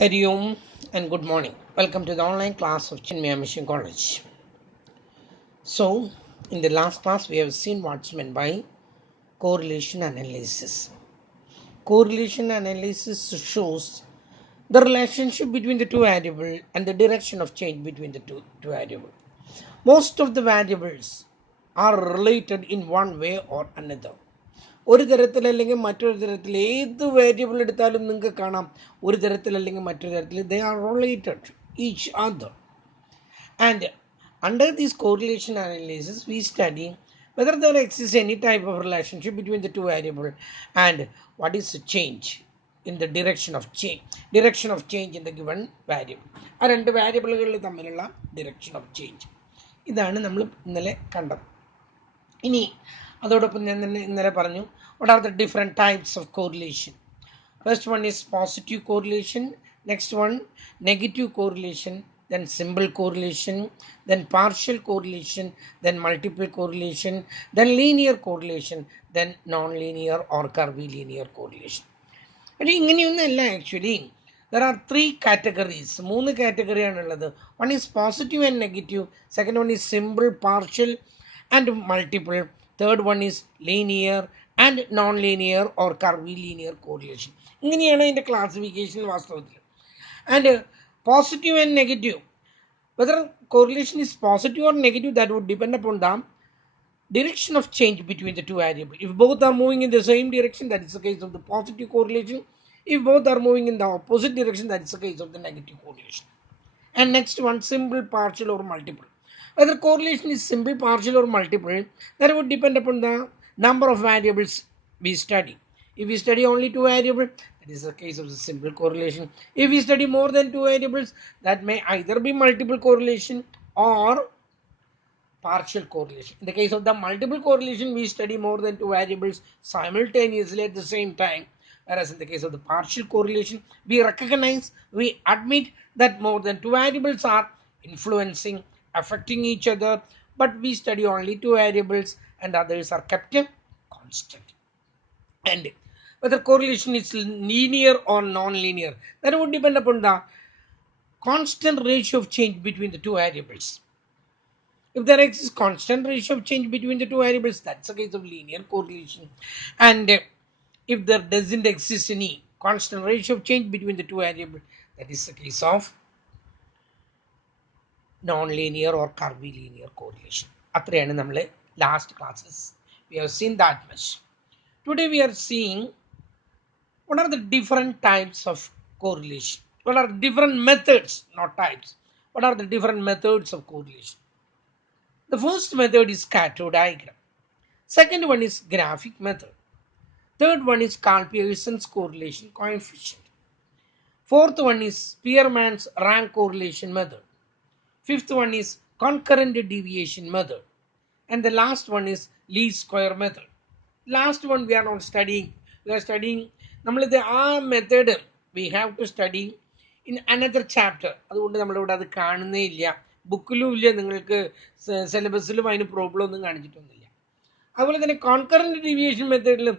Hari Om and good morning. Welcome to the online class of Mcom College. So, in the last class, we have seen what's meant by correlation analysis. Correlation analysis shows the relationship between the two variables and the direction of change between the two variables. Most of the variables are related in one way or another. ഒരു തരത്തിൽ അല്ലെങ്കിൽ മറ്റൊരു തരത്തിൽ ഏത് variable എടുത്താലും നിങ്ങൾക്ക് കാണാം ഒരു തരത്തിൽ അല്ലെങ്കിൽ മറ്റൊരു തരത്തിൽ they are related each other. And under this correlation analysis we study whether there exists any type of relationship between the two variables and what is the change in the direction of change in the given variable. ആ രണ്ട് വേരിയബിളുകളിൽ തമ്മിലുള്ള direction of change ഇതാണ് നമ്മൾ ഇന്നലെ കണ്ടത്. ഇനി അതോടൊപ്പം ഞാൻ തന്നെ ഇന്നലെ പറഞ്ഞു what are the different types of correlation. First one is positive correlation, next one negative correlation, then simple correlation, then partial correlation, then multiple correlation, then linear correlation, then non-linear or curvilinear correlation. പക്ഷേ ഇങ്ങനെയൊന്നുമല്ല actually. There are three categories. മൂന്ന് കാറ്റഗറിയാണുള്ളത്. One is positive and negative, second one is simple, partial and multiple, third one is linear and non-linear or curvilinear correlation. ഇങ്ങനെയാണ് ഇതിൻ്റെ classification വാസ്തവത്തിൽ. And positive and negative, whether correlation is positive or negative, that would depend upon the direction of change between the two variables. If both are moving in the same direction, that is the case of the positive correlation. If both are moving in the opposite direction, that is the case of the negative correlation. And next one, simple, partial or multiple. Whether correlation is simple, partial or multiple, that would depend upon the number of variables we study. If we study only two variables, that is the case of the simple correlation. If we study more than two variables, that may either be multiple correlation or partial correlation. In the case of the multiple correlation, we study more than two variables simultaneously at the same time. Whereas in the case of the partial correlation, we recognize, we admit that more than two variables are influencing, affecting each other, but we study only two variables and others are kept constant. And whether correlation is linear or non-linear, that would depend upon the constant ratio of change between the two variables. If there exists constant ratio of change between the two variables, that's a case of linear correlation. And if there doesn't exist any constant ratio of change between the two variables, that is the case of non-linear or curvilinear correlation. അത്രയാണ് നമ്മൾ last classes we have seen that much. Today we are seeing what are the different types of correlation. What are the different methods, not types. What are the different methods of correlation? The first method is scatter diagram. Second one is graphic method. Third one is Pearson's correlation coefficient. Fourth one is Spearman's rank correlation method. Fifth one is concurrent deviation method. And the last one is least square method. Last one we are not studying. We are studying നമ്മളിത് ആ method we have to study in another chapter. അതുകൊണ്ട് നമ്മളിവിടെ അത് കാണുന്നേ ഇല്ല, ബുക്കിലും ഇല്ല, നിങ്ങൾക്ക് സിലബസിലും അതിന് പ്രോബ്ലം ഒന്നും കാണിച്ചിട്ടൊന്നുമില്ല. അതുപോലെ തന്നെ കോൺകറന്റ് ഡീവിയേഷൻ മെത്തേഡിലും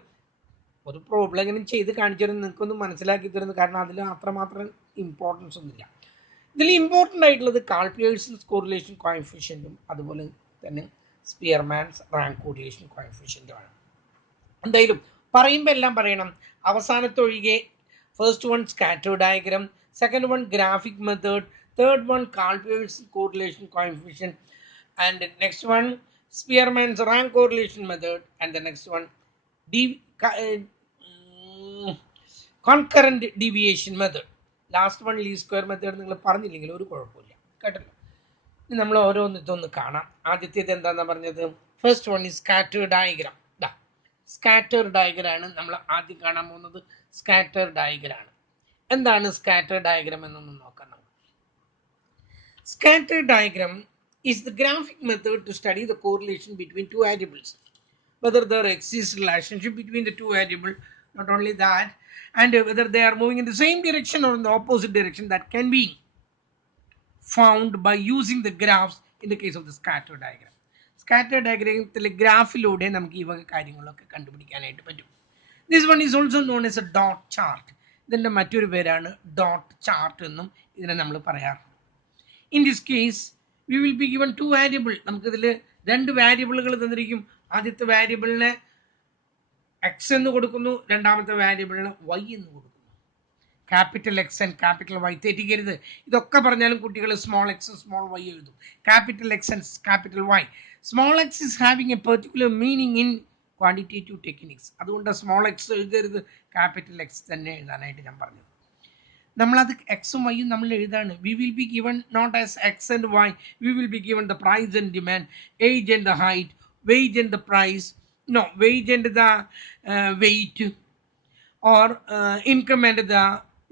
ഒരു പ്രോബ്ലം എങ്ങനെ ചെയ്ത് കാണിച്ചു തരുന്നത് നിങ്ങൾക്കൊന്നും മനസ്സിലാക്കി തരുന്നത്, കാരണം അതിൽ അത്രമാത്രം ഇമ്പോർട്ടൻസ് ഒന്നുമില്ല. ഇതിൽ ഇമ്പോർട്ടൻ്റ് ആയിട്ടുള്ളത് പിയേഴ്സൺസ് കോറിലേഷൻ കോഎഫിഷ്യൻറ്റും അതുപോലെ തന്നെ സ്പിയർമാൻസ് റാങ്ക് കോറിലേഷൻ കോഎഫിഷ്യൻറ്റുമാണ്. എന്തായാലും പറയുമ്പോൾ എല്ലാം പറയണം. അവസാനത്തെ ഒഴികെ first one scatter diagram, second one graphic method, third one Pearson correlation coefficient, and next one Spearman's rank correlation method, and the next one concurrent deviation method. Last one least square method നിങ്ങൾ പറഞ്ഞില്ലെങ്കിൽ ഒരു കുഴപ്പമില്ല, കേട്ടല്ലോ. ഇനി നമ്മൾ ഓരോന്ന് ഇതൊന്ന് കാണാം. ആദ്യത്തേത് എന്താണെന്ന് പറഞ്ഞത്, first one is scatter diagram. Scatter diagram ആണ് നമ്മൾ ആദ്യം കാണാൻ പോകുന്നത്. സ്കാറ്റർ ഡയഗ്രാം ആണ്. എന്താണ് സ്കാറ്റർ ഡയഗ്രാം എന്നൊന്ന് നോക്കാം നമുക്ക്. Scatter diagram is the graphic method to study the correlation between two variables, whether there exists relationship between the two variables, not only that, and whether they are moving in the same direction or in the opposite direction, that can be found by using the graphs in the case of the scatter diagram. Scatter diagramത്തിലെ ഗ്രാഫിലൂടെ നമുക്ക് ഈ വക കാര്യങ്ങളൊക്കെ കണ്ടുപിടിക്കാനായിട്ട് പറ്റും. This one is also known as a dot chart. ഇതിൻ്റെ മറ്റൊരു പേരാണ് dot chart എന്നും ഇതിനെ നമ്മൾ പറയാറ്. In this case V will be given 2 variable. നമുക്കിതിൽ 2 വേരിയബിളുകൾ തന്നിരിക്കും. ആദ്യത്തെ വേരിയബിളിന് എക്സ് എന്ന് കൊടുക്കുന്നു, രണ്ടാമത്തെ വേരിയബിളിന് വൈ എന്ന് കൊടുക്കുന്നു. Capital X and capital Y. തെറ്റിക്കരുത്. ഇതൊക്കെ പറഞ്ഞാലും കുട്ടികൾ സ്മോൾ എക്സ് സ്മോൾ വൈ എഴുതും. Capital X and capital Y. Small x is having a particular meaning in quantitative techniques. അതുകൊണ്ട് സ്മോൾ എക്സ് എഴുതരുത്, ക്യാപിറ്റൽ എക്സ് തന്നെ എഴുതാനായിട്ട് ഞാൻ പറഞ്ഞു. നമ്മളത് എക്സും വൈയും നമ്മൾ എഴുതാണ്. We will be given not as X and Y, we will be given the price and demand, age and the height, wage and the price, no, wage and the weight, or income and the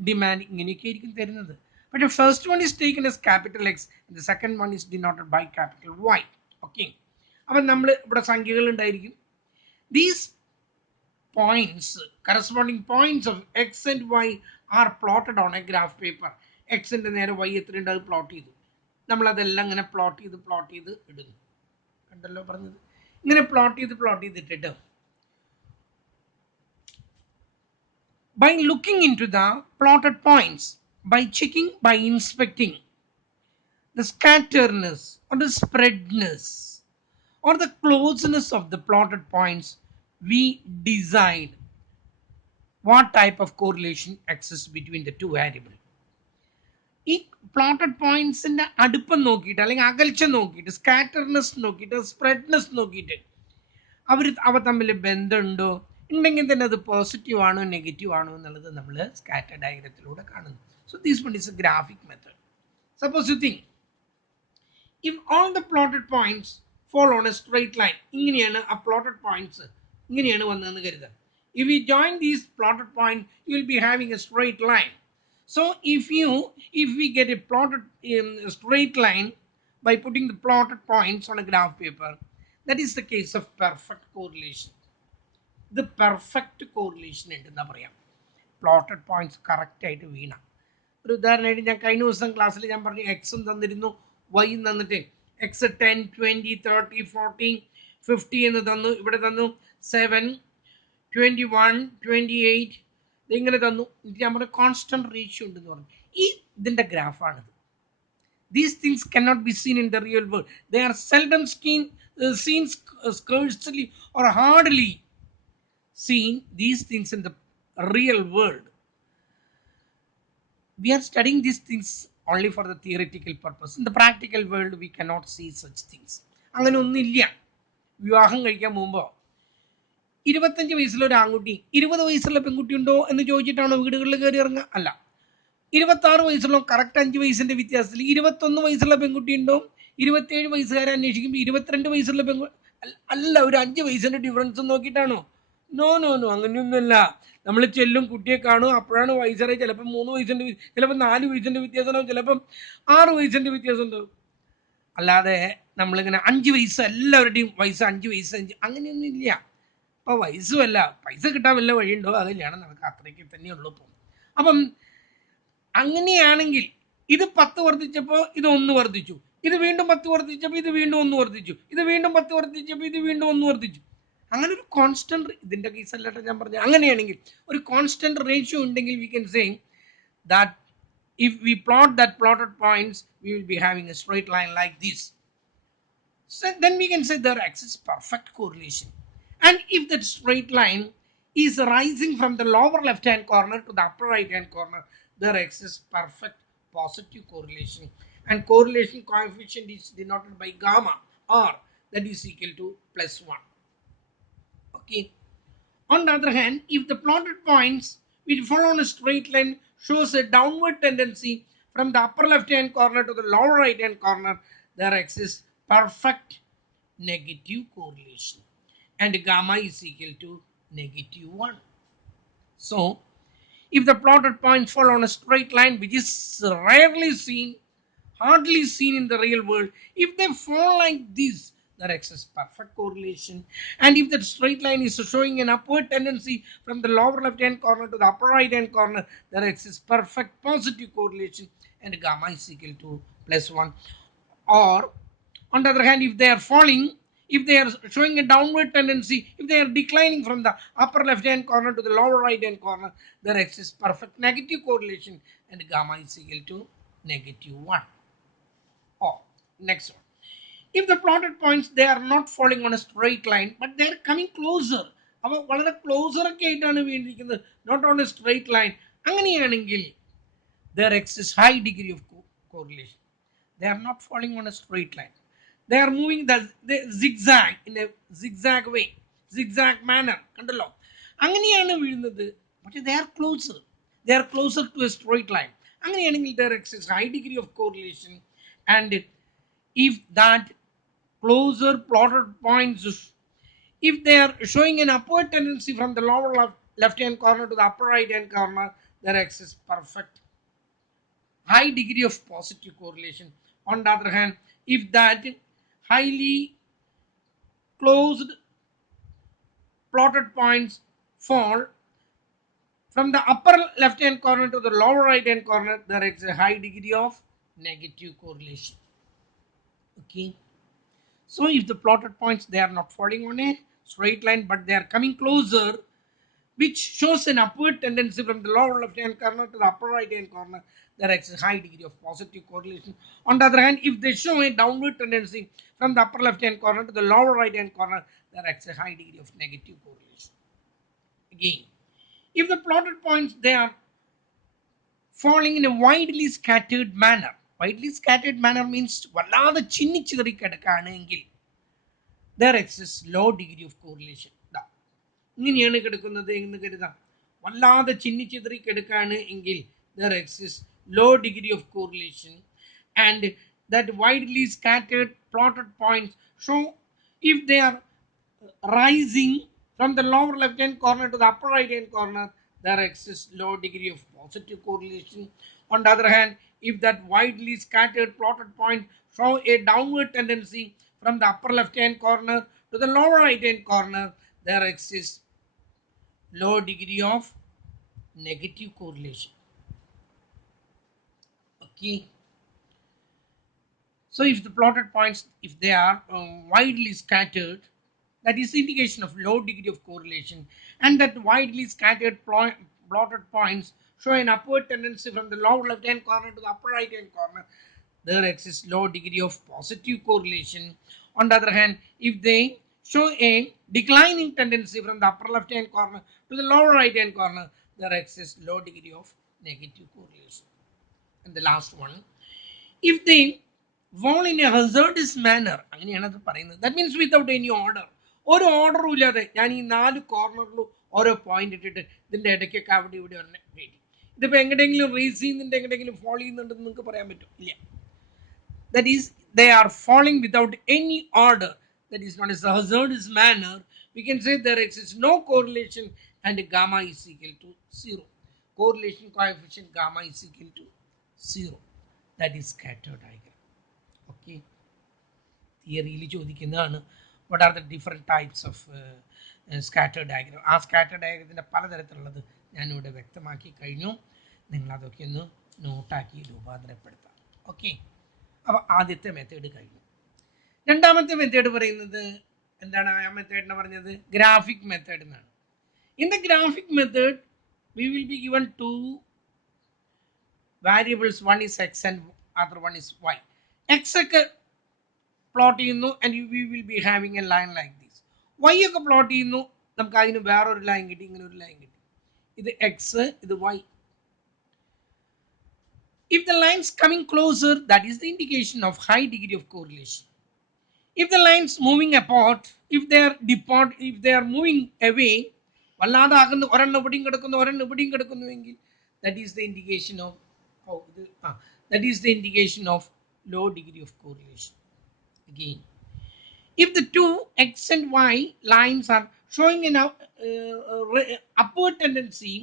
demand. ഇങ്ങനെയൊക്കെ ആയിരിക്കും തരുന്നത്. But the first one is taken as capital X and the second one is denoted by capital Y. Okay, അപ്പം നമ്മൾ ഇവിടെ സംഖ്യകൾ ഉണ്ടായിരിക്കും. These points, corresponding points of X and Y are plotted on a graph paper. Xന്റെ നേരെ Y എത്രയുണ്ട് അത് plot ചെയ്തു. നമ്മളതെല്ലാം ഇങ്ങനെ പ്ലോട്ട് ചെയ്ത് ഇടുന്നു. കണ്ടല്ലോ പറഞ്ഞത്. ഇങ്ങനെ plot ചെയ്തിട്ടിട്ട് by looking into the plotted points, by checking, by inspecting the scatteredness or the spreadness or the closeness of the plotted points, we decide what type of correlation exists between the two variables. ഈ plotted പോയിന്റ്സിന്റെ അടുപ്പം നോക്കിയിട്ട് അല്ലെങ്കിൽ അകൽച്ച നോക്കിയിട്ട് സ്കാറ്റർനെസ് നോക്കിയിട്ട് സ്പ്രെഡ്നെസ് നോക്കിയിട്ട് അവ തമ്മിൽ ബന്ധമുണ്ടോ, ഉണ്ടെങ്കിൽ തന്നെ അത് പോസിറ്റീവ് ആണോ നെഗറ്റീവ് ആണോ എന്നുള്ളത് നമ്മൾ സ്കാറ്റർ ഡയഗ്രത്തിലൂടെ കാണുന്നു. So this one is a graphic method. Suppose you think if all the plotted points fall on a straight line, ഇങ്ങനെയാണ് ആ പ്ലോട്ടഡ് പോയിന്റ്സ് ഇങ്ങനെയാണ് വന്നതെന്ന് കരുതാം. If you join these plotted point you will be having a straight line. So if we get a plotted straight line by putting the plotted points on a graph paper, that is the case of perfect correlation. The perfect correlation എന്തെന്നാ പറയാം, plotted points correct ആയിട്ട് വീണ. ഒരു ഉദാഹരണമായിട്ട് ഞാൻ കഴിഞ്ഞ ദിവസം ക്ലാസ്സിൽ ഞാൻ പറഞ്ഞു എക്സും തന്നിരുന്നു വൈയും തന്നിട്ട് എക്സ് 10, 20, 30, 40, 50 എന്ന് തന്നു. ഇവിടെ തന്നു 7, 21, 28 ഇങ്ങനെ തന്നു. നമ്മുടെ കോൺസ്റ്റന്റ് റേഷ്യോ ഉണ്ടെന്ന് പറഞ്ഞു. ഇതിന്റെ ഗ്രാഫാണിത്. These things cannot be seen in the real world. They are seldom seen, scarcely or hardly seen these things in the real world. We are studying these things only for the theoretical purpose. In the practical world we cannot see such things. അങ്ങനെ ഒന്നുമില്ല. വിവാഹം കഴിക്കാൻ മുമ്പോ 25 വയസ്സുള്ള ഒരു ആൺകുട്ടി 20 വയസ്സുള്ള പെൺകുട്ടി ഉണ്ടോ എന്ന് ചോദിച്ചിട്ടാണോ വീടുകളിൽ കയറി ഇറങ്ങുക? അല്ല. 26 വയസ്സുള്ള കറക്റ്റ് 5 വയസ്സിന്റെ വ്യത്യാസത്തിൽ 21 വയസ്സുള്ള പെൺകുട്ടി ഉണ്ടോ? 27 വയസ്സുകാരെ അന്വേഷിക്കുമ്പോൾ 22 വയസ്സുള്ള അല്ല, ഒരു 5 വയസ്സിന്റെ ഡിഫറൻസ് നോക്കിയിട്ടാണോ? നോ, അങ്ങനെയൊന്നുമല്ല. നമ്മൾ ചെല്ലും, കുട്ടിയെ കാണും, അപ്പോഴാണ് വയസ്സറിയ. ചിലപ്പോൾ 3 വയസ്സിന്റെ, ചിലപ്പോൾ 4 വയസ്സിന്റെ വ്യത്യാസം ഉണ്ടാവും, ചിലപ്പം 6 വയസ്സിന്റെ വ്യത്യാസം ഉണ്ടാവും. അല്ലാതെ നമ്മളിങ്ങനെ 5 വയസ്സ് എല്ലാവരുടെയും വയസ്സ് 5 വയസ്സ് അങ്ങനെയൊന്നും ഇല്ല. അപ്പോൾ വയസ്സുമല്ല, പൈസ കിട്ടാൻ വല്ല വഴിയുണ്ടോ? അത് കല്യാണം നടക്കുക, അത്രയ്ക്ക് തന്നെയുള്ളൂ ഇപ്പോൾ. അപ്പം അങ്ങനെയാണെങ്കിൽ ഇത് 10 വർദ്ധിച്ചപ്പോൾ ഇത് 1 വർദ്ധിച്ചു, ഇത് വീണ്ടും 10 വർദ്ധിച്ചപ്പോൾ ഇത് വീണ്ടും 1 വർദ്ധിച്ചു, ഇത് വീണ്ടും 10 വർദ്ധിച്ചപ്പോൾ ഇത് വീണ്ടും 1 വർദ്ധിച്ചു. അങ്ങനെ ഒരു കോൺസ്റ്റന്റ്, ഇതിന്റെ കേസല്ലാട്ടോ ഞാൻ പറഞ്ഞു. അങ്ങനെയാണെങ്കിൽ ഒരു കോൺസ്റ്റന്റ് റേഷ്യോ ഉണ്ടെങ്കിൽ we can say that if we plot that plotted points V will be having a straight line like this. So then we can say there exists perfect correlation. And if that straight line is rising from the lower left hand corner to the upper right hand corner, there exists perfect positive correlation. And correlation coefficient is denoted by gamma, or that is equal to +1. Okay. On the other hand, if the plotted points which follow on a straight line shows a downward tendency from the upper left hand corner to the lower right hand corner, there exists perfect negative correlation. And gamma is equal to -1. So if the plotted points fall on a straight line, which is rarely seen, hardly seen in the real world, if they fall like this, there exists perfect correlation. And if that straight line is showing an upward tendency from the lower left hand corner to the upper right hand corner, there exists perfect positive correlation, and gamma is equal to +1. Or on the other hand, if they are falling If they are showing a downward tendency, if they are declining from the upper left hand corner to the lower right hand corner, there exists perfect negative correlation and gamma is equal to -1. Oh, next one. If the plotted points they are not falling on a straight line, but they are coming closer, അപ്പോൾ വളരെ closer ഒക്കെ ആയിട്ടാണ് വീണ്ടിരിക്കുന്നത്, not on a straight line, അങ്ങനെയാണെങ്കിൽ there exists high degree of correlation. They are not falling on a straight line. They are moving the zigzag in a zigzag way, zigzag manner. കണ്ടല്ലോ, അങ്ങനെയാണ് വീഴുന്നത്. പക്ഷേ they are closer. They are closer to a straight line. അങ്ങനെയാണെങ്കിൽ there exists high degree of correlation, and if that closer plotted points, if they are showing an upward tendency from the lower left hand corner to the upper right hand corner, there exists perfect high degree of positive correlation. On the other hand, if that highly closed plotted points fall from the upper left hand corner to the lower right hand corner, there is a high degree of negative correlation. Okay, so if the plotted points they are not falling on a straight line but they are coming closer, which shows an upward tendency from the lower left hand corner to the upper right hand corner, there is a high degree of positive correlation. On the other hand, if they show a downward tendency from the upper left hand corner to the lower right hand corner, there is a high degree of negative correlation. Again, if the plotted points they are falling in a widely scattered manner, widely scattered manner means വല്ലാതെ ചിന്നിച്ചിതറി കിടക്കുകയാണെങ്കിൽ there exists low degree of correlation. ഇങ്ങനെയാണ് കിടക്കുന്നത് എന്ന് കരുതാം. വല്ലാതെ ചിന്നിച്ചിതറി കിടക്കുകയാണ് എങ്കിൽ there exists low degree of correlation, and that widely scattered plotted points show if they are rising from the lower left hand corner to the upper right hand corner, there exists low degree of positive correlation. On the other hand, if that widely scattered plotted point show a downward tendency from the upper left hand corner to the lower right hand corner, there exists low degree of negative correlation. Okay, so if the plotted points if they are widely scattered, that is indication of low degree of correlation, and that widely scattered plotted points show an upward tendency from the lower left hand corner to the upper right hand corner, there exists low degree of positive correlation. On the other hand, if they show a declining tendency from the upper left hand corner to the lower right hand corner, there exists low degree of negative correlation. And the last one, if they fall in a hazardous manner, അങ്ങനെയാണ് അത് പറയുന്നത്, that means without any order, ഒരു ഓർഡറും ഇല്ലാതെ ഞാൻ ഈ 4 കോർണറിലും ഓരോ point ഇട്ടിട്ട് ഇതിന്റെ ഇടയ്ക്കൊക്കെ അവിടെ ഇവിടെ ഒന്ന് വേണ്ടി, ഇതിപ്പോൾ എങ്ങനെയെങ്കിലും റേസ് ചെയ്യുന്നുണ്ട് എങ്ങനെയെങ്കിലും ഫോൾ ചെയ്യുന്നുണ്ടെന്ന് നിങ്ങൾക്ക് പറയാൻ പറ്റും? ഇല്ല. That is, they are falling without any order, that is not a hazardous manner. We can say there exists no correlation and gamma is equal to 0. Correlation coefficient gamma is equal to 0. That is scatter diagram. Okay, തിയറിയിൽ ചോദിക്കുന്നതാണ് what are the different types of scatter diagram. ആ scatter ഡയഗ്രത്തിൻ്റെ പലതരത്തിലുള്ളത് ഞാനിവിടെ വ്യക്തമാക്കി കഴിഞ്ഞു. നിങ്ങളതൊക്കെ ഒന്ന് നോട്ടാക്കി രൂപാന്തരപ്പെടുത്താം. Okay, അപ്പോൾ ആദ്യത്തെ method കഴിഞ്ഞു. രണ്ടാമത്തെ മെത്തേഡ് പറയുന്നത് എന്താണ്? ആ മെത്തേഡിനെ പറഞ്ഞത് ഗ്രാഫിക് മെത്തേഡ് എന്നാണ്. In the graphic method we will be given two variables, one is x and other one is y. x ഒക്കെ പ്ലോട്ട് ചെയ്യുന്നു and we will be having a line like this. y ഒക്കെ plot ചെയ്യുന്നു, നമുക്ക് അതിന് വേറൊരു line കിട്ടി, ഇങ്ങനെ ഒരു ലൈൻ കിട്ടി. ഇത് x, ഇത് y. If the lines coming closer, that is the indication of high degree of correlation. If the lines moving apart, if they are depart, if they are moving away, വല്ലാതെ ആകുന്നു, ഒരെണ്ണം ഇവിടെയും കിടക്കുന്നു ഒരെണ്ണം ഇവിടെയും കിടക്കുന്നുവെങ്കിൽ that is the indication of that is the indication of low degree of correlation. Again, if the two x and y lines are showing an upward tendency,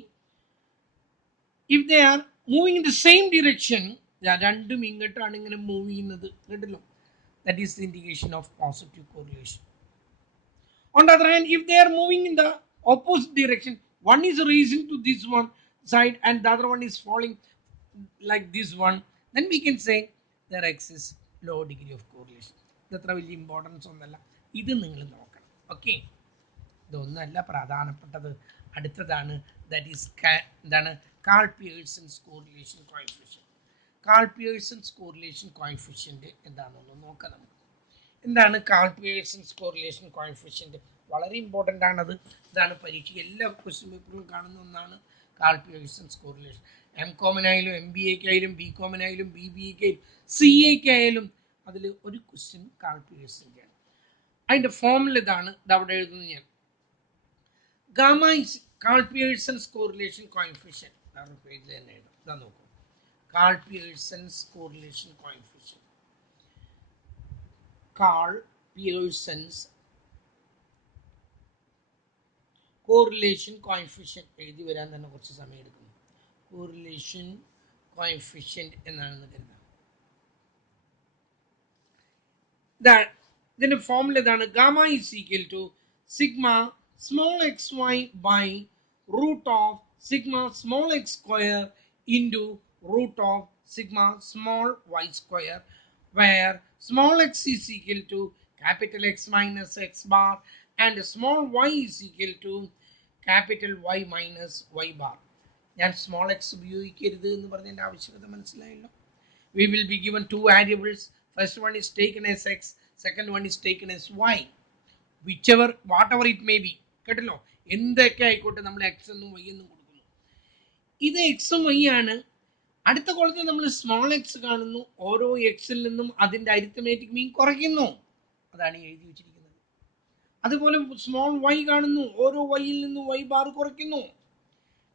if they are moving in the same direction, രണ്ടും ഇങ്ങോട്ടാണ് ഇങ്ങനെ move ചെയ്യുന്നത് കേട്ടല്ലോ, that is the indication of positive correlation. On the other hand, if they are moving in the opposite direction, one is raising to this one side and the other one is falling like this one, then we can say there exists low degree of correlation. ഇത് അത്ര വലിയ importance ഒന്നല്ല, ഇത് നിങ്ങൾ നോക്കണം. Okay, ഇതൊന്നല്ല പ്രധാനപ്പെട്ടത്, അടുത്തതാണ്. ദാറ്റ് ഈസ് എന്താണ് Karl Pearson's correlation coefficient. Karl Pearson's correlation coefficient എന്താണെന്ന് നോക്കാം നമുക്ക്. എന്താണ് കാൾ പിയേഴ്സൺസ് കോറിലേഷൻ കോഎഫിഷ്യന്റ്? വളരെ ഇമ്പോർട്ടൻ്റ് ആണത്. ഇതാണ് പരീക്ഷ എല്ലാ ക്വസ്റ്റ്യൻ പേപ്പറിലും കാണുന്ന ഒന്നാണ് കാൾ പിയേഴ്സൺസ് കോറിലേഷൻ. എംകോമിനായാലും MBAക്കായാലും ബികോമിനായാലും BBAക്കായാലും CAക്കായാലും അതിൽ ഒരു ക്വസ്റ്റ്യൻ കാൾ പിയേഴ്സൻ്റെ ആണ്. അതിൻ്റെ ഫോമുല ഇതാണ്, ഇതവിടെ എഴുതുന്നത് ഞാൻ. Gamma is Karl Pearson's correlation coefficient. വേറെ പേജിൽ തന്നെ എഴുതാം. ഇതാ നോക്കൂ, Karl Pearson's correlation coefficient. Karl Pearson's correlation coefficient എഴുതി വരാൻ തന്നെ കുറച്ച് സമയം എടുക്കും. കോറിലേഷൻ കോഎഫിഷ്യന്റ് എന്നാണെന്ന് കരുതാം. ഇതിന്റെ ഫോമുല ഇതാണ്. Gamma is equal to sigma small xy by root of sigma small x square into root of sigma small y square, where small x is equal to capital X minus x bar and small y is equal to capital Y minus y bar. ഞാൻ small X ഉപയോഗിക്കരുത് എന്ന് പറഞ്ഞതിൻ്റെ ആവശ്യകത മനസ്സിലായല്ലോ. We will be given two variables. First one is taken as x, second one is taken as y. Whichever, whatever it may be. കേട്ടല്ലോ, എന്തൊക്കെ ആയിക്കോട്ടെ നമ്മൾ എക്സ് എന്നും വൈ എന്നും കൊടുക്കുന്നു. ഇത് എക്സും വൈ ആണ്. അടുത്ത കോളത്തിൽ നമ്മൾ സ്മോൾ എക്സ് കാണുന്നു. ഓരോ എക്സിൽ നിന്നും അതിൻ്റെ അരിത്തമാറ്റിക് മീൻ കുറയ്ക്കുന്നു. അതാണ് എഴുതി വെച്ചിരിക്കുന്നത്. അതുപോലെ സ്മോൾ വൈ കാണുന്നു. ഓരോ വൈയിൽ നിന്നും വൈ ബാർ കുറയ്ക്കുന്നു.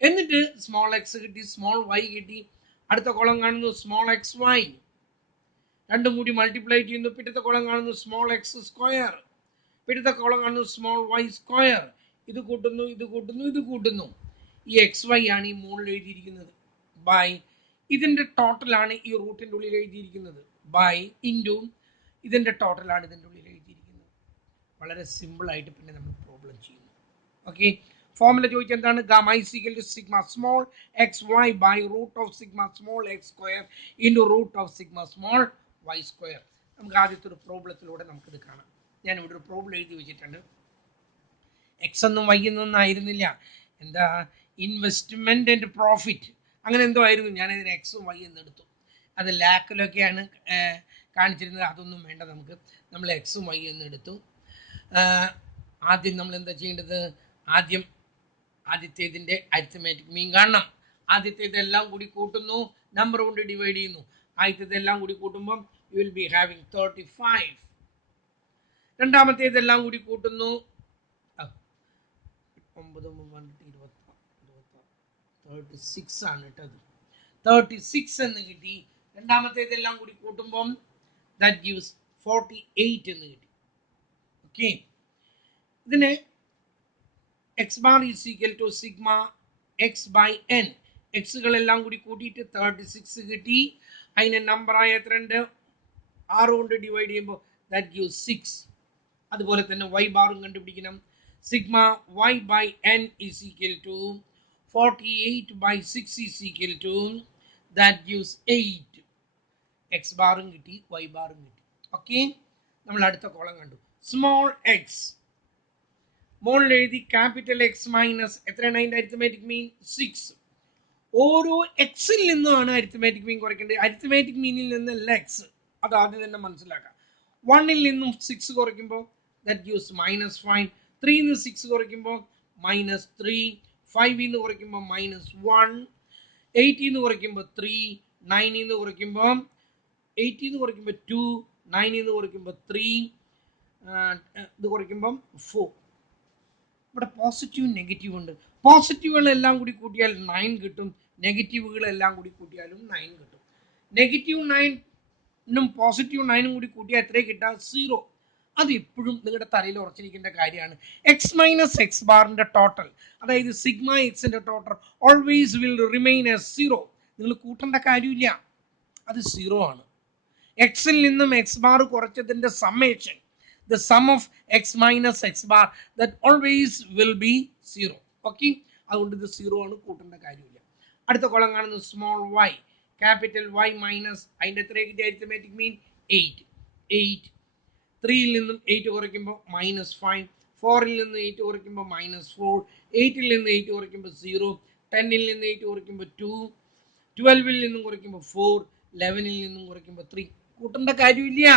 എന്നിട്ട് സ്മോൾ എക്സ് കിട്ടി, സ്മോൾ വൈ കിട്ടി. അടുത്ത കോളം കാണുന്നു സ്മോൾ എക്സ് വൈ, രണ്ടും കൂടി മൾട്ടിപ്ലൈ ചെയ്യുന്നു. പിറ്റത്തെ കോളം കാണുന്നു സ്മോൾ എക്സ് സ്ക്വയർ, പിറ്റത്തെ കോളം കാണുന്നു സ്മോൾ വൈ സ്ക്വയർ. ഇത് കൂട്ടുന്നു, ഇത് കൂട്ടുന്നു, ഇത് കൂട്ടുന്നു. ഈ എക്സ് വൈ ആണ് ഈ മുകളിൽ എഴുതിയിരിക്കുന്നത്. ബൈ ഇതിൻ്റെ ടോട്ടലാണ് ഈ റൂട്ടിൻ്റെ ഉള്ളിൽ എഴുതിയിരിക്കുന്നത്. ബൈ ഇൻറ്റു ഇതിൻ്റെ ടോട്ടലാണ് ഇതിൻ്റെ ഉള്ളിൽ എഴുതിയിരിക്കുന്നത്. വളരെ സിമ്പിളായിട്ട് പിന്നെ നമ്മൾ പ്രോബ്ലം ചെയ്യുന്നു. ഓക്കെ, ഫോമുല ചോദിച്ചാൽ എന്താണ്? Gamma is equal to sigma small x y by root of sigma small x square into root of sigma small y square. നമുക്ക് ആദ്യത്തെ ഒരു പ്രോബ്ലത്തിലൂടെ നമുക്കിത് കാണാം. ഞാനിവിടെ ഒരു പ്രോബ്ലം എഴുതി വെച്ചിട്ടുണ്ട്. എക്സ് എന്നും വൈ എന്നൊന്നും ആയിരുന്നില്ല, എന്താ ഇൻവെസ്റ്റ്മെൻറ്റ് ആൻഡ് പ്രോഫിറ്റ് അങ്ങനെ എന്തോ ആയിരുന്നു. ഞാനതിന് എക്സും വൈ എന്നെടുത്തു. അത് ലാക്കിലൊക്കെയാണ് കാണിച്ചിരുന്നത്. അതൊന്നും വേണ്ട നമുക്ക്. നമ്മൾ എക്സും വൈ എന്നെടുത്തു. ആദ്യം നമ്മൾ എന്താ ചെയ്യേണ്ടത്? ആദ്യത്തേതിൻ്റെ അരിത്തമാറ്റിക് മീൻ കാണണം. ആദ്യത്തേതെല്ലാം കൂടി കൂട്ടുന്നു, നമ്പർ കൊണ്ട് ഡിവൈഡ് ചെയ്യുന്നു. ആദ്യത്തേതെല്ലാം കൂടി കൂട്ടുമ്പം യു വിൽ ബി ഹാവിങ് 35. രണ്ടാമത്തേതെല്ലാം കൂടി കൂട്ടുന്നു, 36 ആണ് കേട്ടത്. 36 എന്ന് കിട്ടി. രണ്ടാമത്തേതെല്ലാം കൂടി കൂട്ടുമ്പം ദാറ്റ് ഗിവ്സ് 48 എന്ന് കിട്ടി. ഓക്കെ, ഇതിന് X bar is equal to sigma X by N. എക്സുകളെല്ലാം കൂടി കൂട്ടിയിട്ട് 36 കിട്ടി. അതിന് നമ്പറായ എത്രയുണ്ട്? 6 കൊണ്ട് ഡിവൈഡ് ചെയ്യുമ്പോൾ ദാറ്റ് ഗിവ്സ് 6. അതുപോലെ തന്നെ വൈ ബാറും കണ്ടുപിടിക്കണം. Sigma Y by N is equal to 48 by 6 is equal to that gives 8. X ബാറും കിട്ടി, വൈ ബാറും കിട്ടി. ഓക്കെ, നമ്മൾ അടുത്ത കോളം കണ്ടു. സ്മോൾ എക്സ് മോളിൽ എഴുതി, ക്യാപിറ്റൽ എക്സ് മൈനസ് എത്രയാണ് അതിൻ്റെ അരിത്തമാറ്റിക് മീൻ? 6. ഓരോ എക്സിൽ നിന്നുമാണ് അരിത്തമാറ്റിക് മീൻ കുറയ്ക്കേണ്ടത്. അരിത്തമാറ്റിക് മീനിൽ നിന്നല്ല എക്സ്, അത് ആദ്യം തന്നെ മനസ്സിലാക്കാം. 1ൽ നിന്നും 6 കുറയ്ക്കുമ്പോൾ ദാറ്റ് ഗിവ്സ് -5. 3ൽ നിന്ന് 6 കുറയ്ക്കുമ്പോൾ -3. 5ൽ നിന്ന് കുറയ്ക്കുമ്പോൾ -1. 8ൽ നിന്ന് കുറയ്ക്കുമ്പോൾ 3. 9ൽ നിന്ന് കുറയ്ക്കുമ്പോൾ 8ൽ നിന്ന് കുറയ്ക്കുമ്പോൾ 2. 9ൽ നിന്ന് കുറയ്ക്കുമ്പോൾ 3. ഇത് കുറയ്ക്കുമ്പം 4. ഇവിടെ പോസിറ്റീവ് നെഗറ്റീവ് ഉണ്ട്. പോസിറ്റീവുകളെല്ലാം കൂടി കൂട്ടിയാൽ 9 കിട്ടും, നെഗറ്റീവുകളെല്ലാം കൂടി കൂട്ടിയാലും 9 കിട്ടും. നെഗറ്റീവ് 9ഉം പോസിറ്റീവ് 9ഉം കൂടി കൂട്ടിയാൽ എത്രയും കിട്ടാം? 0. അത് എപ്പോഴും നിങ്ങളുടെ തലയിൽ ഉറച്ചിരിക്കേണ്ട കാര്യമാണ്. എക്സ് മൈനസ് എക്സ് ബാറിൻ്റെ ടോട്ടൽ, അതായത് സിഗ്മ എക്സിൻ്റെ total always will remain as 0. നിങ്ങൾ കൂട്ടേണ്ട കാര്യമില്ല, അത് 0 ആണ്. എക്സിൽ നിന്നും എക്സ് ബാർ കുറച്ചതിൻ്റെ summation, the sum of x minus x bar, that always will be 0. Okay, അതുകൊണ്ട് ഇത് 0 ആണ്, കൂട്ടേണ്ട കാര്യമില്ല. അടുത്ത കോളം കാണുന്നു small y, capital Y minus അതിൻ്റെ എത്ര കിട്ടിയ അരിത്തമാറ്റിക് മീൻ? 8. 3ൽ നിന്നും 8 കുറയ്ക്കുമ്പോൾ -5, 4ൽ നിന്ന് 8 കുറയ്ക്കുമ്പോൾ -4, 8ൽ നിന്ന് 8 കുറയ്ക്കുമ്പോൾ 0, 10ൽ നിന്ന് 8 കുറയ്ക്കുമ്പോൾ 2, 12ൽ നിന്നും കുറയ്ക്കുമ്പോൾ 4, 11ൽ നിന്നും കുറയ്ക്കുമ്പോൾ 3. കൂട്ടേണ്ട കാര്യമില്ല,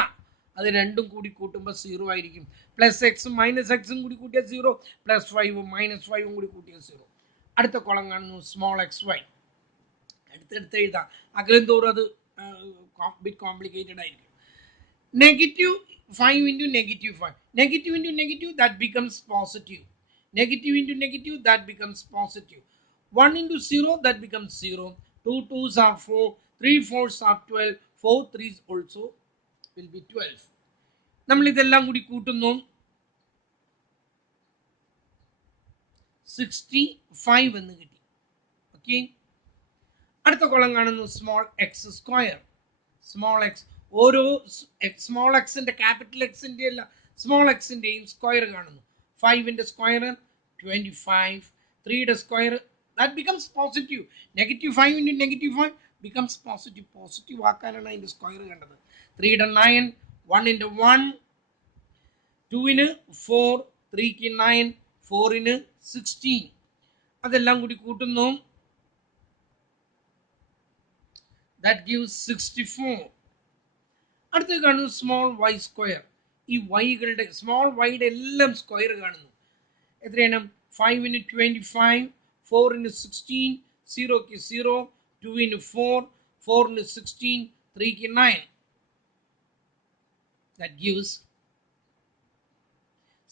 അത് രണ്ടും കൂടി കൂട്ടുമ്പോൾ 0 ആയിരിക്കും. പ്ലസ് എക്സും മൈനസ് എക്സും കൂടി കൂട്ടിയ 0, +5ഉം -5ഉം കൂടി കൂട്ടിയ 0. അടുത്ത കോളം കാണുന്നു സ്മോൾ എക്സ് വൈ. അടുത്തടുത്ത് എഴുതാം, അകലും തോറും അത് ബിറ്റ് കോംപ്ലിക്കേറ്റഡ് ആയിരിക്കും. -5 into -5, negative into negative, that becomes positive. Negative into negative, that becomes positive. 1 into 0, that becomes 0. 2 2s are 4, 3 4s are 12, 4 3s also will be 12. നമ്മൾ ഇതെല്ലാം കൂടി കൂട്ടുന്നു, 65 എന്ന് കിട്ടി. ഓക്കെ, അടുത്ത കോളം കാണുന്നു small x square. Small x, ഓരോ small എക്സിന്റെ ക്യാപിറ്റൽ എക്സിന്റെ അല്ല സ്മോൾ എക്സിന്റെയും സ്ക്വയർ കാണുന്നു. 5ന്റെ സ്ക്വയർ 25, 3യുടെ square, that becomes positive. -5 into -5 becomes positive. Positive ആക്കാനാണ് അതിന്റെ സ്ക്വയർ കണ്ടത്. 3യുടെ 9, 1 into 1, 2ന് 4, 3ക്ക് 9, 4ന് 16. അതെല്ലാം കൂടി കൂട്ടുന്നു, that gives 64. അടുത്ത് കാണുന്നു സ്മോൾ വൈ സ്ക്വയർ. ഈ വൈകളുടെ സ്മോൾ വൈയുടെ എല്ലാം സ്ക്വയർ കാണുന്നു. എത്രയാണ്? 5ന് 25, 4ന് 16, 0ക്ക് 0, 2ന് 4, 4ന് 16, 3ക്ക് 9. that gives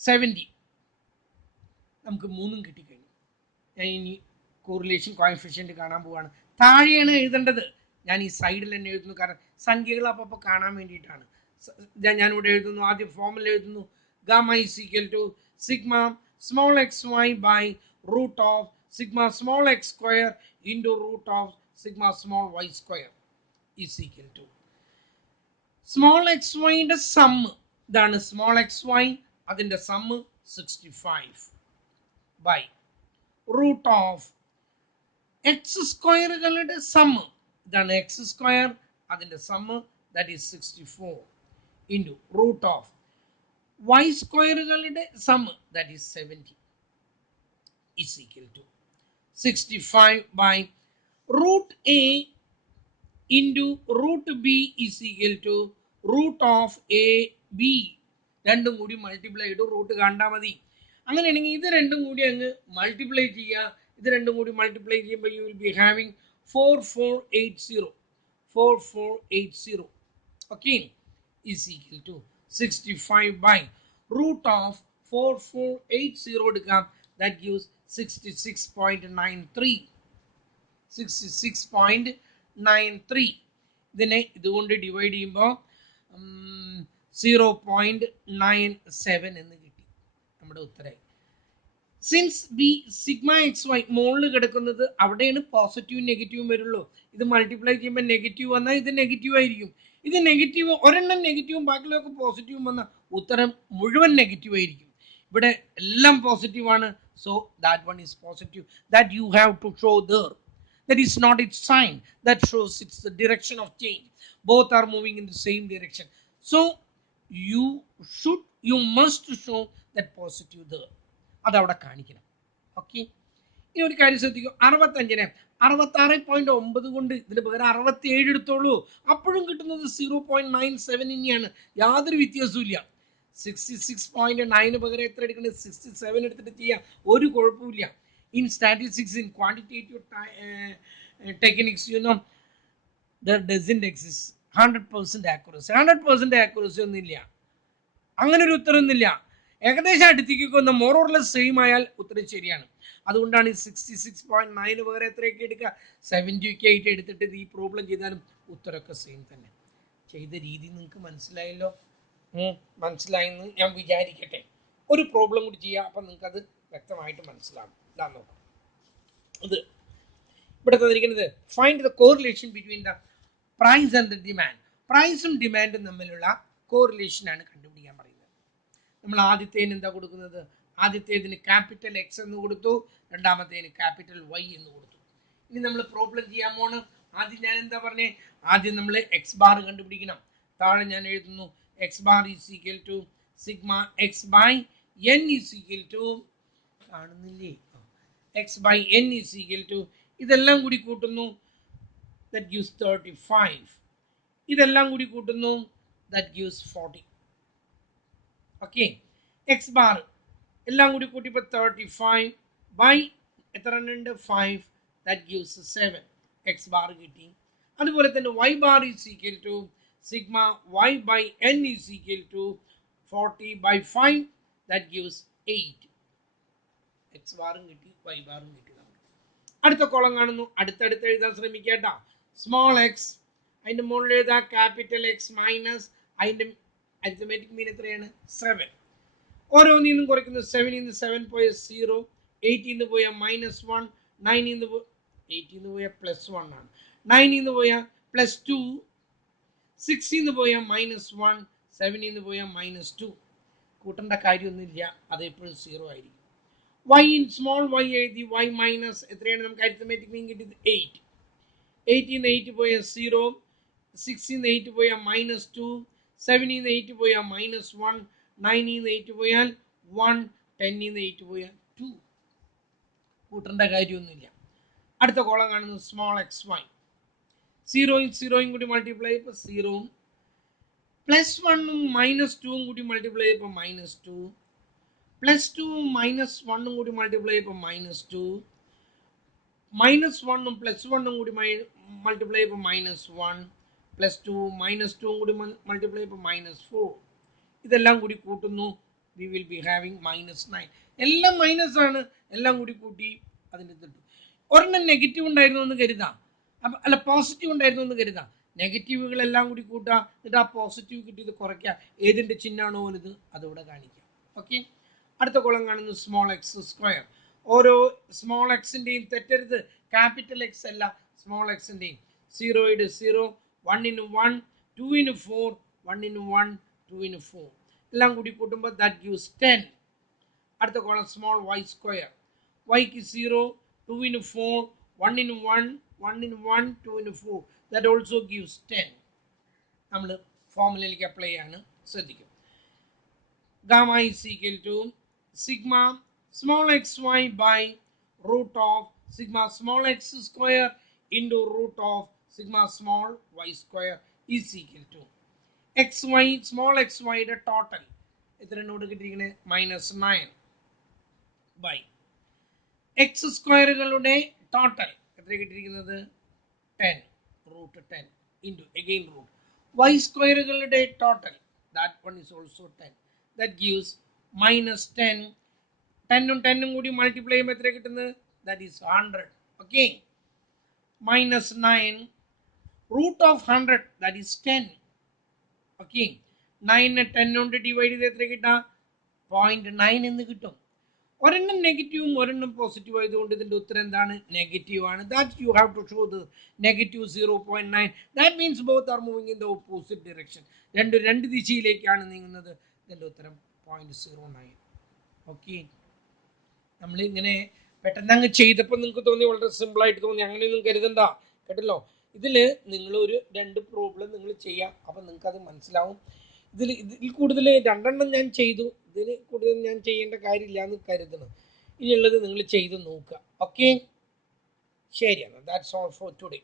70. നമുക്ക് 3ഉം കിട്ടിക്കഴിഞ്ഞു. ഞാൻ ഇനി കോറിലേഷൻ കോഎഫിഷ്യന്റ് കാണാൻ പോവാണ്. താഴെയാണ് എഴുതേണ്ടത്, ഞാൻ ഈ സൈഡിൽ തന്നെ എഴുതുന്നു, കാരണം സംഖ്യകൾ അപ്പോൾ കാണാൻ വേണ്ടിയിട്ടാണ്. ഞാനിവിടെ എഴുതുന്നു, ആദ്യം ഫോമിൽ എഴുതുന്നു, gamma is equal to sigma small x y by root of sigma small x square into root of sigma small y square is equal to small x വൈയുടെ സമ്മ്. ഇതാണ് സ്മോൾ എക്സ് വൈ, അതിൻ്റെ sum 65 by root of x സ്ക്വയറുകളുടെ sum. ഇതാണ് x square, അതിൻ്റെ sum, that is 64 into root of y സ്ക്വയറുകളുടെ sum, that is 70 is equal to 65 by root a into root b is equal to root of a b. രണ്ടും കൂടി multiply ചെയ്തു root കണ്ടാൽ മതി. അങ്ങനെയാണെങ്കിൽ ഇത് രണ്ടും കൂടി അങ്ങ് മൾട്ടിപ്ലൈ ചെയ്യുക. ഇത് രണ്ടും കൂടി മൾട്ടിപ്ലൈ ചെയ്യുമ്പോൾ U will be having 4480. 4480, okay, is equal to 65 by root of 4480 എടുക്കാം, that gives 66.93. 66.93. ഇതിനെ ഇതുകൊണ്ട് ഡിവൈഡ് ചെയ്യുമ്പോൾ 0.97 എന്ന് കിട്ടി. നമ്മുടെ ഉത്തരമായി. Since b sigma x y മുകളിൽ കിടക്കുന്നത്, അവിടെയാണ് പോസിറ്റീവും നെഗറ്റീവും വരുള്ളൂ. ഇത് മൾട്ടിപ്ലൈ ചെയ്യുമ്പോൾ നെഗറ്റീവ് വന്നാൽ ഇത് നെഗറ്റീവ് ആയിരിക്കും. ഇത് നെഗറ്റീവ്, ഒരെണ്ണം നെഗറ്റീവും ബാക്കിയൊക്കെ പോസിറ്റീവും വന്നാൽ ഉത്തരം മുഴുവൻ നെഗറ്റീവ് ആയിരിക്കും. ഇവിടെ എല്ലാം പോസിറ്റീവാണ്. So that one is positive. That you have to show there. That is not its sign. That shows it's the direction of change. Both are moving in the same direction. So you must show that positive there. അതവിടെ കാണിക്കണം. Okay, ഇനി ഒരു കാര്യം ശ്രദ്ധിക്കും, 65നെ 66.9 കൊണ്ട് ഇതിന് പകരം 67 എടുത്തോളൂ, അപ്പോഴും കിട്ടുന്നത് 0.97 തന്നെയാണ്, യാതൊരു വ്യത്യാസവും ഇല്ല. 66.9 പകരം എത്ര എടുക്കുന്നത്? 67 എടുത്തിട്ട് ചെയ്യാം, ഒരു കുഴപ്പമില്ല. In statistics, in quantitative techniques, you know, there doesn't exist 100% accuracy. 100% accuracy ഒന്നുമില്ല, അങ്ങനെ ഒരു ഉത്തരമൊന്നുമില്ല. ഏകദേശം അടുത്തേക്കൊന്ന് മോർ ഓർ ലെസ് സെയിം ആയാൽ ഉത്തരം ശരിയാണ്. അതുകൊണ്ടാണ് ഈ 66.9 പകരം എത്രയൊക്കെ എടുക്കുക? 70 ആയിട്ട് എടുത്തിട്ട് ഈ പ്രോബ്ലം ചെയ്താലും ഉത്തരമൊക്കെ സെയിം തന്നെ. ചെയ്ത രീതി നിങ്ങൾക്ക് മനസ്സിലായല്ലോ? മനസ്സിലായെന്ന് ഞാൻ വിചാരിക്കട്ടെ. ഒരു പ്രോബ്ലം കൂടി ചെയ്യാം, അപ്പം നിങ്ങൾക്കത് വ്യക്തമായിട്ട് മനസ്സിലാകും. ഇതാ നോക്കാം, ഇത് ഇവിടെ തന്നിരിക്കുന്നത് find the correlation between the price and the demand. പ്രൈസും ഡിമാൻഡും തമ്മിലുള്ള കോറിലേഷനാണ് കണ്ടുപിടിക്കാൻ പറയുന്നത്. നമ്മൾ ആദ്യത്തേന് എന്താ കൊടുക്കുന്നത്? ആദ്യത്തേതിന് ക്യാപിറ്റൽ എക്സ് എന്ന് കൊടുത്തു, രണ്ടാമത്തേന് ക്യാപിറ്റൽ വൈ എന്ന് കൊടുത്തു. ഇനി നമ്മൾ പ്രോബ്ലം ചെയ്യാൻ പോണ്. ആദ്യം ഞാൻ എന്താ പറഞ്ഞേ? ആദ്യം നമ്മൾ എക്സ് ബാർ കണ്ടുപിടിക്കണം. താഴെ ഞാൻ എഴുതുന്നു x bar is equal to sigma x by n is equal to കാണുന്നില്ലേ x by n is equal to ഇതെല്ലാം കൂടി കൂട്ടുന്നു that gives 35 ഇതെല്ലാം കൂടി കൂട്ടുന്നു that gives 40 okay x bar എല്ലാം കൂടി കൂട്ടിയപ്പോൾ 35 by എത്ര ഉണ്ട് 5 that gives 7 x bar കിട്ടി അതുപോലെ തന്നെ y bar is equal to sigma y by n is equal to 40 by 5 that gives 8 x ബാറും കിട്ടി y ബാറും കിട്ടി നമുക്ക് അടുത്ത കോളം കാണുന്നു അടുത്തടുത്ത് എഴുതാൻ ശ്രമിക്കട്ടാ സ്മോൾ എക്സ് അതിന്റെ മുകളിൽ എഴുതാ ക്യാപിറ്റൽ എക്സ് മൈനസ് അതിന്റെ അരിത്തമാറ്റിക് മീൻ എത്രയാണ് 7 ഓരോന്നിൽ നിന്നും കുറയ്ക്കുന്നു 7 നിന്ന് 7 പോയ 0 8 നിന്ന് പോയ -1 9 നിന്ന് 8 നിന്ന് പോയ +1 ആണ് 9 നിന്ന് പോയ +2 6 നിന്ന് പോയ -1 7 നിന്ന് പോയ -2 കൂട്ടേണ്ട കാര്യമൊന്നുമില്ല അത് എപ്പോഴും 0 ആയിരിക്കും y in small y എഴുതി y മൈനസ് എത്രയാണ് നമുക്ക് അരിത്തമാറ്റിക് മീൻ കിട്ടിയത് 8 8 നിന്ന് 8 പോയ 0 6 നിന്ന് 8 പോയ -2 7 നിന്ന് 8 പോയ -1 9 നിന്ന് 8 പോയാൽ 1 10 നിന്ന് 8 പോയാൽ 2 കൂട്ടേണ്ട കാര്യമൊന്നുമില്ല അടുത്ത കോളം കാണുന്നു സ്മോൾ എക്സ് വൈ 0 കൂടി മൾട്ടിപ്ലൈ ചെയ്യപ്പോൾ 0 +1 -2 കൂടി മൾട്ടിപ്ലൈ ചെയ്യപ്പോൾ -2 +2 -1 കൂടി മൾട്ടിപ്ലൈ ചെയ്യപ്പോൾ -2 -1 +1 കൂടി മൾട്ടിപ്ലൈ ചെയ്യപ്പോൾ -1 +2 -2 കൂടി മൾട്ടിപ്ലൈ ചെയ്യപ്പോൾ -4 ഇതെല്ലാം കൂടി കൂട്ടുന്നു വി വിൽ ബി ഹാവിങ് -9 എല്ലാം മൈനസ് ആണ് എല്ലാം കൂടി കൂട്ടി അതിൻ്റെ കിട്ടും ഒരെണ്ണം നെഗറ്റീവ് ഉണ്ടായിരുന്നു എന്ന് കരുതാം അല്ല പോസിറ്റീവ് ഉണ്ടായിരുന്നു എന്ന് കരുതാം നെഗറ്റീവുകളെല്ലാം കൂടി കൂട്ടുക എന്നിട്ട് ആ പോസിറ്റീവ് കിട്ടിയത് കുറയ്ക്കുക ഏതിൻ്റെ ചിഹ്നമാണോ വലുത് അതിവിടെ കാണിക്കുക ഓക്കെ അടുത്ത കോളം കാണുന്നു സ്മോൾ എക്സ് സ്ക്വയർ ഓരോ സ്മോൾ എക്സിൻ്റെയും തെറ്റരുത് ക്യാപിറ്റൽ എക്സ് അല്ല സ്മോൾ എക്സിൻ്റെയും 0 0 1 ന് 1 2 ന് 4 1 ന് 1 2 ന് 4 എല്ലാം കൂടി കൂട്ടുമ്പോൾ ദാറ്റ് ഗിവ്സ് 10 അടുത്ത കോളം സ്മോൾ വൈ സ്ക്വയർ വൈക്ക് 0 2 ന് 4 1 ന് 1 1 ന് 1 2 ന് 4 ദാറ്റ് ഓൾസോ ഗിവ്സ് 10 നമ്മൾ ഫോർമുലയിലേക്ക് അപ്ലൈ ചെയ്യാണ് ശ്രദ്ധിക്കും gamma is equal to sigma small xy by root of sigma small x square into root of sigma small y square is equal to xy small xy യുടെ total എത്ര note കിട്ടിയിരിക്കുന്നത് -9 by x സ്ക്വയറുകളുടെ total എത്ര കിട്ടിയിരിക്കുന്നത് 10 root 10 into again root y സ്ക്വയറുകളുടെ total that one is also 10 that gives -10 10 10 കൂടി multiply ചെയ്യുമ്പോൾ എത്ര കിട്ടുന്നത് that is 100 okay -9 root of 100 that is 10 okay 9 10 കൊണ്ട് ഡിവൈഡ് ചെയ്ത് എത്ര കിട്ടാ 0.9 എന്ന് കിട്ടും ഒരെണ്ണം നെഗറ്റീവും ഒരെണ്ണം പോസിറ്റീവ് ആയതുകൊണ്ട് ഇതിന്റെ ഉത്തരം എന്താണ് നെഗറ്റീവ് ആണ് that you have to show the -0.9 that means both are moving in the opposite direction രണ്ട് ദിശയിലേക്കാണ് നീങ്ങുന്നത് ഇതിന്റെ ഉത്തരം 0.09 ഓക്കെ നമ്മൾ ഇങ്ങനെ പെട്ടെന്ന് അങ്ങ് ചെയ്തപ്പോൾ നിങ്ങൾക്ക് തോന്നി വളരെ സിമ്പിൾ ആയിട്ട് തോന്നി അങ്ങനെയൊന്നും കരുതണ്ട കേട്ടല്ലോ ഇതിൽ നിങ്ങൾ ഒരു 2 പ്രോബ്ലം നിങ്ങൾ ചെയ്യാം അപ്പം നിങ്ങൾക്ക് അത് മനസ്സിലാവും ഇതിൽ കൂടുതൽ 2 എണ്ണം ഞാൻ ചെയ്തു ഇതിൽ കൂടുതൽ ഞാൻ ചെയ്യേണ്ട കാര്യമില്ല എന്ന് കരുതണം ഇനിയുള്ളത് നിങ്ങൾ ചെയ്ത് നോക്കുക ഓക്കെ ശരിയാണ് ദാറ്റ്സ് ഓൾ ഫോർ ടുഡേ